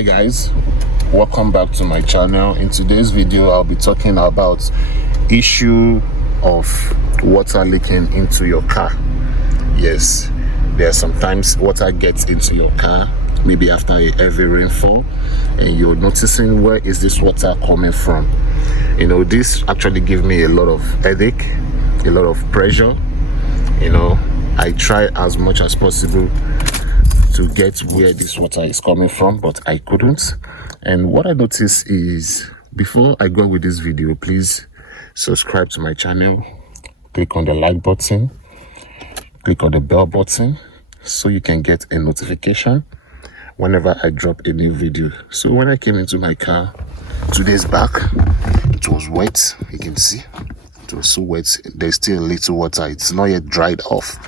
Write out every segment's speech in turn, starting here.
Hi guys, welcome back to my channel. In today's video I'll be talking about issue of water leaking into your car. Yes, there's sometimes water gets into your car, maybe after a heavy rainfall, and you're noticing where is this water coming from. You know, this actually gives me a lot of headache, a lot of pressure. You know, I try as much as possible to get where this water is coming from, but I couldn't. And what I noticed is, before I go with this video, please subscribe to my channel, click on the like button, click on the bell button so you can get a notification whenever I drop a new video. So when I came into my car 2 days back, it was wet. You can see it was so wet. There's still a little water, it's not yet dried off.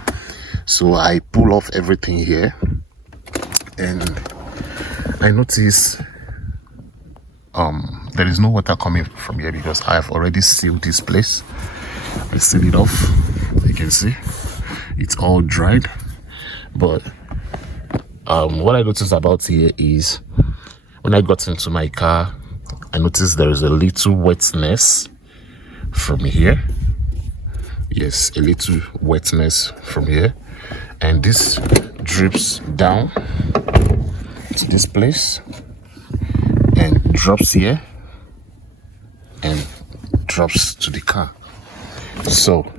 So I pull off everything here, and I notice there is no water coming from here because I have already sealed this place. I sealed it off. You can see it's all dried. But what I noticed about here is, when I got into my car, I noticed there is a little wetness from here. Yes, a little wetness from here, and this drips down to this place and drops here and drops to the car. So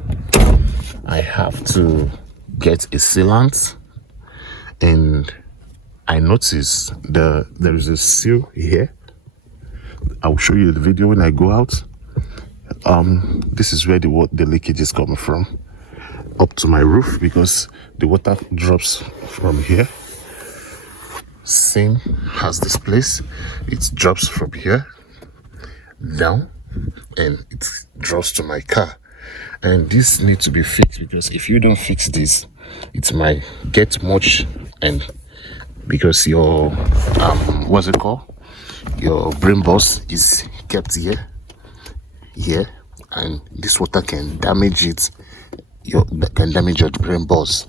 I have to get a sealant, and I noticed there is a seal here. I'll show you the video when I go out. This is where the leakage is coming from, up to my roof, because the water drops from here. Same as this place, it drops from here down and it drops to my car. And this needs to be fixed, because if you don't fix this, it might get much, and because your what's it called, your brain boss is kept here, and this water can damage it. Can damage your brain boss.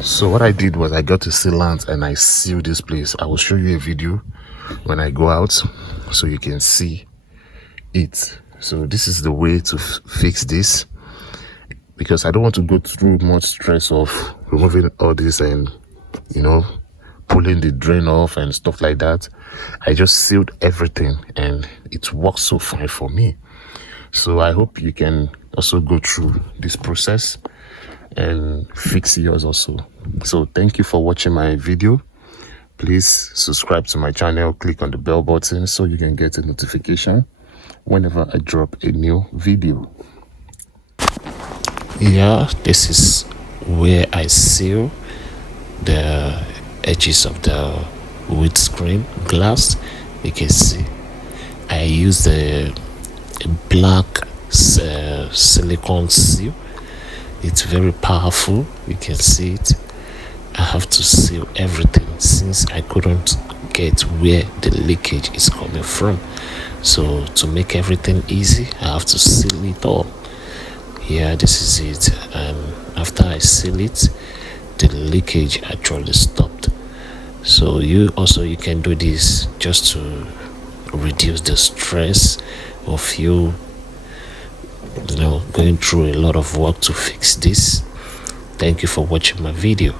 So what I did was I got a sealant and I sealed this place. I will show you a video when I go out so you can see it. So this is the way to fix this, because I don't want to go through much stress of removing all this and, you know, pulling the drain off and stuff like that. I just sealed everything and it works so fine for me. So I hope you can also go through this process and fix yours also. So thank you for watching my video. Please subscribe to my channel, click on the bell button so you can get a notification whenever I drop a new video. Yeah, this is where I seal the edges of the windscreen glass. You can see I use the black silicone seal. It's very powerful. You can see it. I have to seal everything since I couldn't get where the leakage is coming from. So to make everything easy, I have to seal it all. Yeah, this is it. And after I seal it, the leakage actually stopped. So you can do this just to reduce the stress of you know, going through a lot of work to fix this. Thank you for watching my video.